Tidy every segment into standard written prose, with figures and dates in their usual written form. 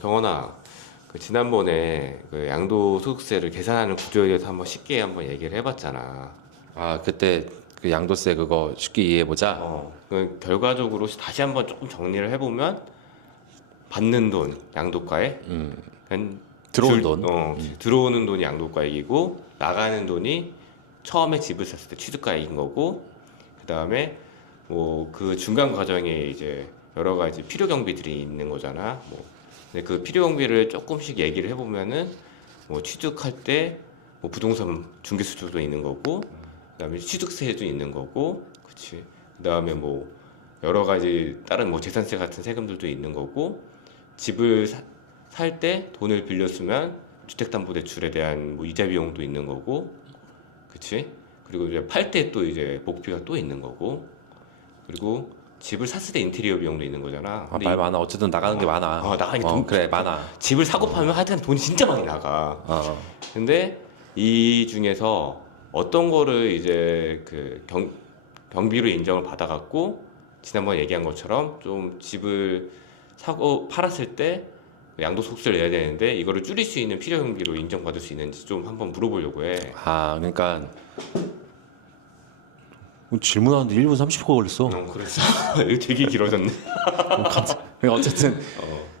경원아, 그 지난번에 그 양도소득세를 계산하는 구조에 대해서 한번 쉽게 한번 얘기를 해봤잖아. 아, 그때 그 양도세 그거 쉽게 이해해보자. 그 결과적으로 다시 한번 조금 정리를 해보면 받는 돈 양도가에 그냥 들어온 돈. 들어오는 돈이 양도가액이고 나가는 돈이 처음에 집을 샀을 때 취득가액인 거고 그 다음에 뭐 그 중간 과정에 이제 여러 가지 필요 경비들이 있는 거잖아. 뭐 근데 그 필요 경비를 조금씩 얘기를 해보면은 뭐 취득할 때 뭐 부동산 중개 수수료도 있는 거고 그다음에 취득세도 있는 거고 그치. 그다음에 뭐 여러 가지 다른 뭐 재산세 같은 세금들도 있는 거고 집을 살 때 돈을 빌렸으면 주택담보대출에 대한 뭐 이자 비용도 있는 거고 그치. 그리고 이제 팔 때 또 이제 복비가 또 있는 거고 그리고 집을 샀을 때 인테리어 비용도 있는 거잖아. 아, 근데 말 많아. 어쨌든 나가는 게 많아. 나가는 게 돈, 그래, 많아. 집을 사고 파면 하여튼 돈이 진짜 많이 나가. 근데 이 중에서 어떤 거를 이제 그 경비로 인정을 받아갖고 지난번에 얘기한 것처럼 좀 집을 사고 팔았을 때 양도소득세를 내야 되는데 이거를 줄일 수 있는 필요 경비로 인정받을 수 있는지 좀 한번 물어보려고 해. 아, 그러니까 질문하는데 1분 30분 걸렸어. 그래서 이거 되게 길어졌네. 그러니까 어쨌든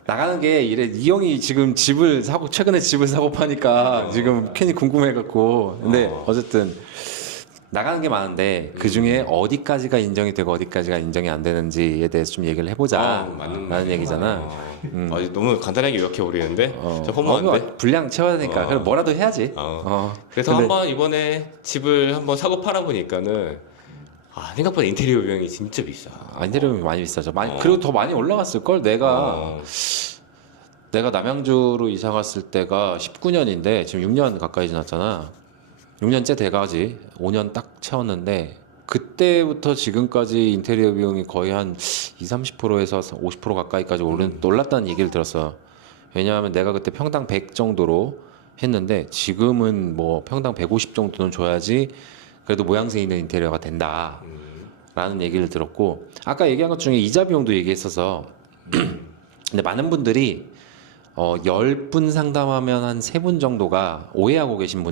나가는 게 이래. 이 형이 지금 집을 사고 최근에 집을 사고 파니까 지금 괜히 궁금해갖고. 근데 어쨌든 나가는 게 많은데 그 중에 어디까지가 인정이 되고 어디까지가 인정이 안 되는지에 대해서 좀 얘기를 해보자. 맞는 라는 얘기잖아. 너무 간단하게 요약해 버리는데 저 허무한데. 분량 채워야 되니까. 그럼 뭐라도 해야지. 그래서 근데- 한번 이번에 집을 한번 사고 팔아 보니까는 생각보다 인테리어 비용이 진짜 비싸. 인테리어비 많이 비싸죠. 그리고 더 많이 올라갔을 걸. 내가 남양주로 이사 갔을 때가 19년인데 지금 6년 가까이 지났잖아. 6년째 돼가지 5년 딱 채웠는데 그때부터 지금까지 인테리어 비용이 거의 한 20-30%에서 50% 가까이까지 올랐다는 얘기를 들었어. 왜냐하면 내가 그때 평당 100 정도로 했는데 지금은 뭐 평당 150 정도는 줘야지 그래도 모양새 있는 인테리어가 된다 라는 얘기를 들었고, 아까 얘기한 것 중에 이자 비용도 얘기했어서 근데 많은 분들이 10분 상담하면 한 3분 정도가 오해하고 계신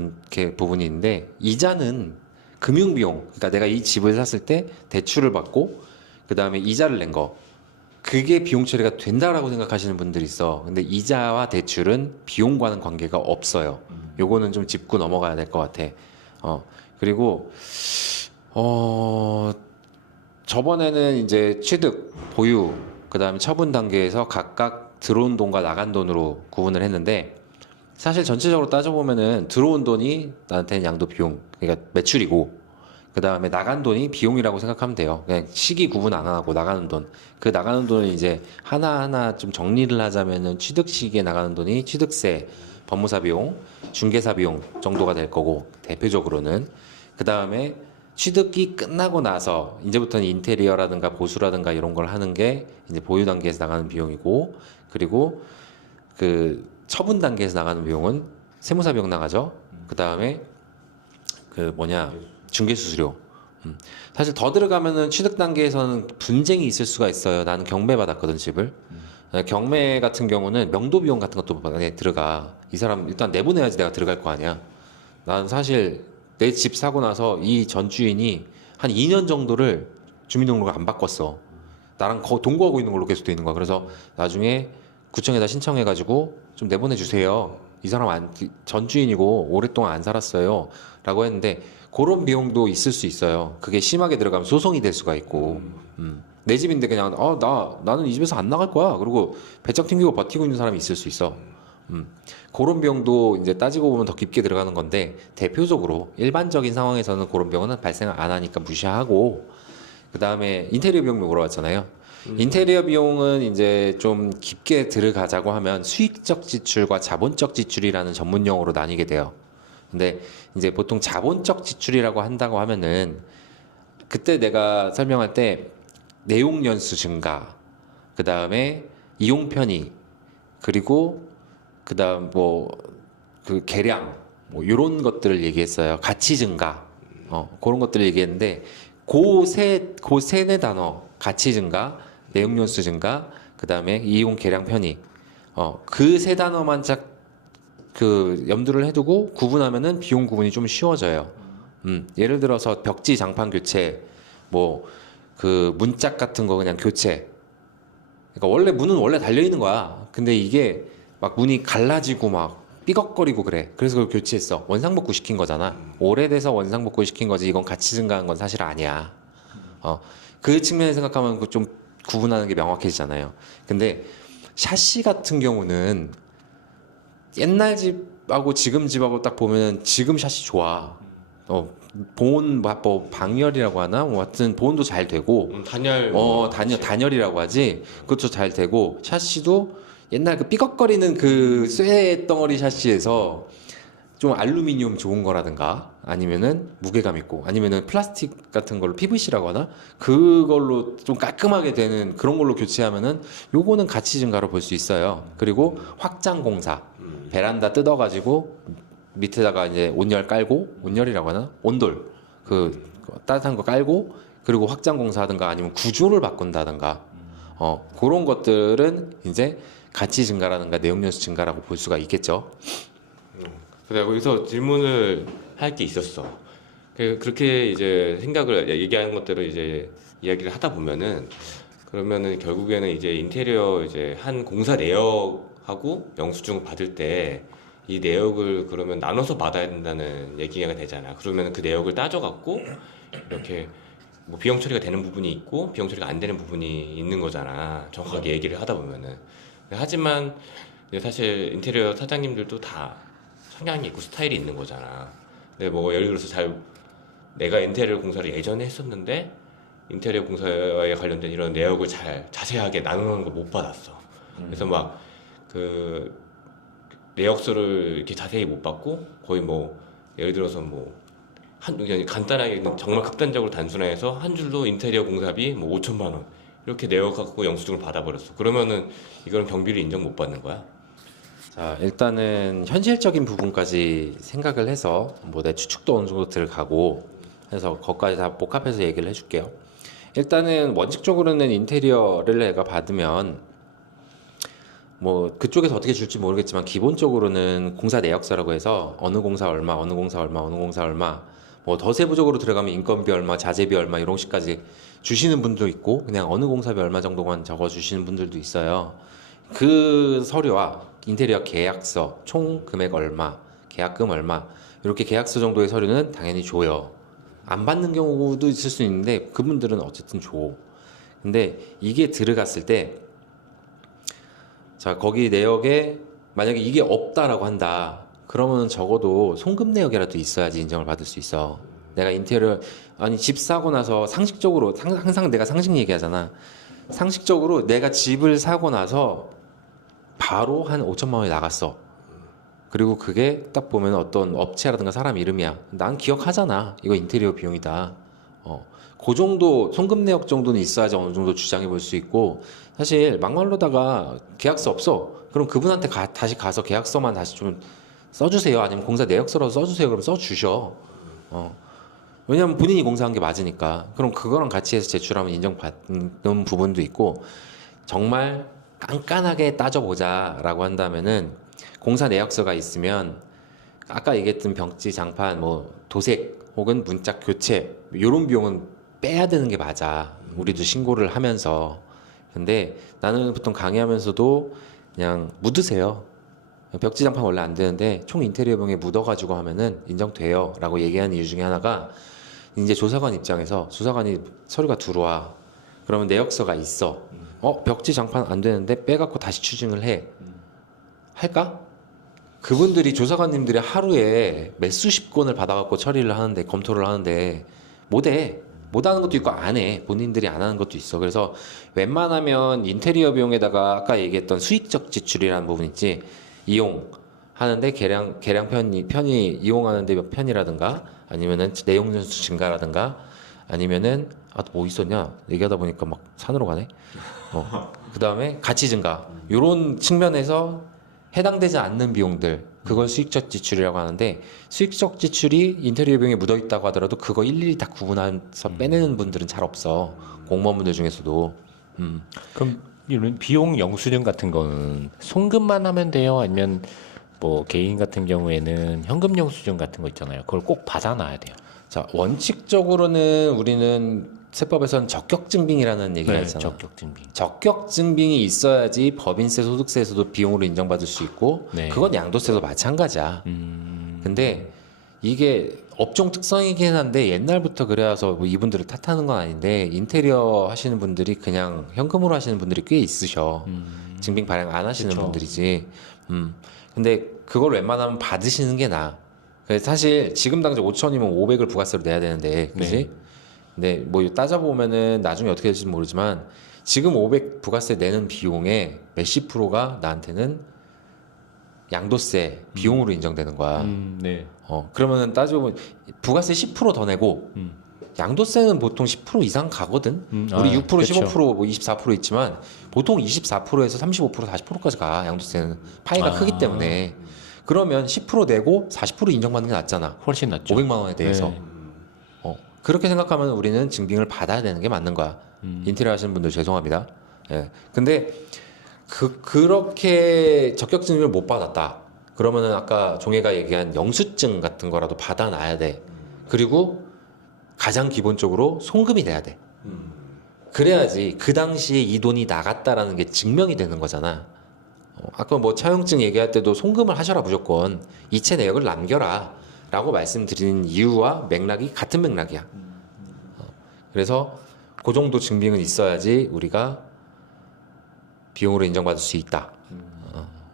부분이 있는데, 이자는 금융비용, 그러니까 내가 이 집을 샀을 때 대출을 받고 그 다음에 이자를 낸 거, 그게 비용 처리가 된다라고 생각하시는 분들이 있어. 근데 이자와 대출은 비용과는 관계가 없어요. 요거는 좀 짚고 넘어가야 될 것 같아. 그리고 저번에는 이제 취득, 보유, 그 다음에 처분 단계에서 각각 들어온 돈과 나간 돈으로 구분을 했는데, 사실 전체적으로 따져보면은 들어온 돈이 나한테는 양도 비용, 그러니까 매출이고, 그 다음에 나간 돈이 비용이라고 생각하면 돼요. 그냥 시기 구분 안 하고 나가는 돈. 그 나가는 돈을 이제 하나하나 좀 정리를 하자면은 취득 시기에 나가는 돈이 취득세, 법무사 비용, 중개사 비용 정도가 될 거고, 대표적으로는. 그 다음에 취득이 끝나고 나서 이제부터는 인테리어라든가 보수라든가 이런 걸 하는 게 이제 보유 단계에서 나가는 비용이고, 그리고 그 처분 단계에서 나가는 비용은 세무사 비용 나가죠. 그 다음에 중개 수수료. 사실 더 들어가면은 취득 단계에서는 분쟁이 있을 수가 있어요. 나는 경매 받았거든, 집을. 경매 같은 경우는 명도 비용 같은 것도 만약에 들어가. 이 사람 일단 내보내야지 내가 들어갈 거 아니야. 난 사실 내 집 사고 나서 이 전 주인이 한 2년 정도를 주민등록을 안 바꿨어. 나랑 동거하고 있는 걸로 계속 돼 있는 거야. 그래서 나중에 구청에다 신청해가지고 좀 내보내 주세요. 이 사람 전 주인이고 오랫동안 안 살았어요. 라고 했는데 그런 비용도 있을 수 있어요. 그게 심하게 들어가면 소송이 될 수가 있고. 내 집인데 그냥 나는 이 집에서 안 나갈 거야. 그리고 배짱 튕기고 버티고 있는 사람이 있을 수 있어. 그런 비용도 이제 따지고 보면 더 깊게 들어가는 건데, 대표적으로 일반적인 상황에서는 그런 비용은 발생 안 하니까 무시하고, 그 다음에 인테리어 비용도 물어봤잖아요. 인테리어 비용은 이제 좀 깊게 들어가자고 하면 수익적 지출과 자본적 지출이라는 전문 용어로 나뉘게 돼요. 근데 이제 보통 자본적 지출이라고 한다고 하면은 그때 내가 설명할 때 내용 연수 증가, 그 다음에 이용 편의, 그리고 그다음 그 계량 이런 것들을 얘기했어요. 가치 증가, 그런 것들을 얘기했는데 그 세네 단어, 가치 증가, 내용 연수 증가, 그다음에 이용 계량 편의, 그 세 단어만 딱 그 염두를 해두고 구분하면은 비용 구분이 좀 쉬워져요. 예를 들어서 벽지 장판 교체, 뭐 그 문짝 같은 거 그냥 교체. 그러니까 원래 문은 원래 달려 있는 거야. 근데 이게 막 문이 갈라지고 막 삐걱거리고 그래. 그래서 그걸 교체했어. 원상복구 시킨 거잖아. 오래돼서 원상복구 시킨 거지. 이건 가치 증가한 건 사실 아니야. 그 측면에서 생각하면 그 좀 구분하는 게 명확해지잖아요. 근데 샤시 같은 경우는 옛날 집하고 지금 집하고 딱 보면은 지금 샤시 좋아. 보온 뭐 방열이라고 하나? 뭐 하여튼 보온도 잘 되고 단열 뭐 단열이라고 하지. 그것도 잘 되고 샤시도 옛날 그 삐걱거리는 그 쇠 덩어리 샤시에서 좀 알루미늄 좋은 거라든가 아니면은 무게감 있고 아니면은 플라스틱 같은 걸로 PVC라고 하나? 그걸로 좀 깔끔하게 되는 그런 걸로 교체하면은 요거는 가치 증가로 볼 수 있어요. 그리고 확장 공사. 베란다 뜯어가지고 밑에다가 이제 온열 깔고 온열이라고 하나? 온돌 그 따뜻한 거 깔고 그리고 확장 공사하든가 아니면 구조를 바꾼다든가 그런 것들은 이제 가치 증가라든가 내용연수 증가라고 볼 수가 있겠죠. 내가 거기서 질문을 할 게 있었어. 그렇게 이제 생각을 얘기하는 것대로 이제 이야기를 하다 보면은 그러면은 결국에는 이제 인테리어 이제 한 공사 내역하고 영수증을 받을 때 이 내역을 그러면 나눠서 받아야 된다는 얘기가 되잖아. 그러면 그 내역을 따져갖고 이렇게 뭐 비용 처리가 되는 부분이 있고 비용 처리가 안 되는 부분이 있는 거잖아. 정확하게 얘기를 하다 보면은. 하지만 이제 사실 인테리어 사장님들도 다 성향이 있고 스타일이 있는 거잖아. 근데 뭐 예를 들어서 내가 인테리어 공사를 예전에 했었는데 인테리어 공사에 관련된 이런 내역을 잘 자세하게 나누는 걸 못 받았어. 그래서 막 그 내역서를 이렇게 자세히 못 받고 거의 뭐 예를 들어서 뭐 그냥 간단하게 정말 극단적으로 단순화해서 한 줄로 인테리어 공사비 뭐 5천만 원 이렇게 내역 갖고 영수증을 받아버렸어. 그러면은 이거는 경비를 인정 못 받는 거야? 자, 일단은 현실적인 부분까지 생각을 해서 뭐 내 추측도 어느 정도 들어가고 해서 그것까지 다 복합해서 얘기를 해줄게요. 일단은 원칙적으로는 인테리어를 내가 받으면 뭐 그쪽에서 어떻게 줄지 모르겠지만 기본적으로는 공사 내역서라고 해서 어느 공사 얼마, 어느 공사 얼마, 어느 공사 얼마 뭐 더 세부적으로 들어가면 인건비 얼마, 자재비 얼마 이런 식까지 주시는 분도 있고 그냥 어느 공사비 얼마 정도만 적어 주시는 분들도 있어요. 그 서류와 인테리어 계약서, 총 금액 얼마, 계약금 얼마 이렇게 계약서 정도의 서류는 당연히 줘요. 안 받는 경우도 있을 수 있는데 그분들은 어쨌든 줘. 근데 이게 들어갔을 때 자, 거기 내역에 만약에 이게 없다라고 한다. 그러면 적어도 송금 내역이라도 있어야지 인정을 받을 수 있어. 내가 인테리어 아니 집 사고 나서 상식적으로 항상 내가 상식 얘기하잖아. 상식적으로 내가 집을 사고 나서 바로 한 5천만 원이 나갔어. 그리고 그게 딱 보면 어떤 업체라든가 사람 이름이야. 난 기억하잖아. 이거 인테리어 비용이다. 그 정도 송금 내역 정도는 있어야지 어느 정도 주장해 볼 수 있고 사실 막말로다가 계약서 없어. 그럼 그분한테 다시 가서 계약서만 다시 좀 써주세요. 아니면 공사 내역서라도 써주세요. 그럼 써주셔. 왜냐면 본인이 공사한 게 맞으니까. 그럼 그거랑 같이 해서 제출하면 인정받는 부분도 있고 정말 깐깐하게 따져보자라고 한다면은 공사 내역서가 있으면 아까 얘기했던 벽지 장판 뭐 도색 혹은 문짝 교체 이런 비용은 빼야 되는 게 맞아. 우리도 신고를 하면서. 근데 나는 보통 강의하면서도 그냥 묻으세요. 벽지 장판 원래 안 되는데 총 인테리어 비용에 묻어가지고 하면은 인정돼요 라고 얘기하는 이유 중에 하나가 이제 조사관 입장에서 조사관이 서류가 들어와. 그러면 내역서가 있어. 벽지 장판 안 되는데 빼갖고 다시 추징을 해. 할까? 그분들이 조사관님들이 하루에 몇 수십 건을 받아갖고 처리를 하는데 검토를 하는데 못해. 못하는 것도 있고 안 해. 본인들이 안 하는 것도 있어. 그래서 웬만하면 인테리어 비용에다가 아까 얘기했던 수익적 지출이라는 부분 있지. 이용하는데 계량 편의 이용하는데 몇 편이라든가 아니면은 내용 연수 증가라든가 아니면은 또 뭐 있었냐 얘기하다 보니까 막 산으로 가네. 그 다음에 가치 증가 이런 측면에서 해당되지 않는 비용들 그걸 수익적 지출이라고 하는데 수익적 지출이 인테리어 비용에 묻어 있다고 하더라도 그거 일일이 다 구분해서 빼내는 분들은 잘 없어. 공무원분들 중에서도. 그럼 이런 비용 영수증 같은 거는 송금만 하면 돼요? 아니면 뭐 개인 같은 경우에는 현금 영수증 같은 거 있잖아요. 그걸 꼭 받아놔야 돼요. 자, 원칙적으로는 우리는 세법에서는 적격증빙이라는 얘기가 있잖아. 적격증빙. 적격증빙이 있어야지 법인세, 소득세에서도 비용으로 인정받을 수 있고 네. 그건 양도세도 마찬가지야. 근데 이게 업종 특성이긴 한데 옛날부터 그래서 뭐 이분들을 탓하는 건 아닌데 인테리어 하시는 분들이 그냥 현금으로 하시는 분들이 꽤 있으셔. 증빙 발행 안 하시는 그쵸. 분들이지. 근데 그걸 웬만하면 받으시는 게 나아. 그래서 사실 지금 당장 5천이면 500을 부가세로 내야 되는데, 그지? 네. 근데 뭐 따져보면은 나중에 어떻게 될지 모르지만 지금 500 부가세 내는 비용의 몇십 프로가 나한테는 양도세 비용으로 인정되는 거야. 네. 그러면은 따져보면 부가세 10%더 내고 양도세는 보통 10% 이상 가거든. 우리 6% 그쵸. 15% 뭐 24% 있지만 보통 24%에서 35% 40%까지 가. 양도세는 파이가 크기 때문에. 그러면 10% 내고 40% 인정받는 게 낫잖아. 훨씬 낫죠. 500만 원에 대해서. 네. 그렇게 생각하면 우리는 증빙을 받아야 되는 게 맞는 거야. 인테리어 하시는 분들 죄송합니다. 예. 근데 그렇게 적격 증빙을 못 받았다. 그러면은 아까 종혜가 얘기한 영수증 같은 거라도 받아놔야 돼. 그리고 가장 기본적으로 송금이 돼야 돼. 그래야지 그 당시에 이 돈이 나갔다라는 게 증명이 되는 거잖아. 아까 뭐 차용증 얘기할 때도 송금을 하셔라 무조건 이체 내역을 남겨라 라고 말씀드리는 이유와 맥락이 같은 맥락이야. 그래서 그 정도 증빙은 있어야지 우리가 비용으로 인정받을 수 있다.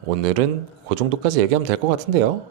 오늘은 그 정도까지 얘기하면 될 것 같은데요.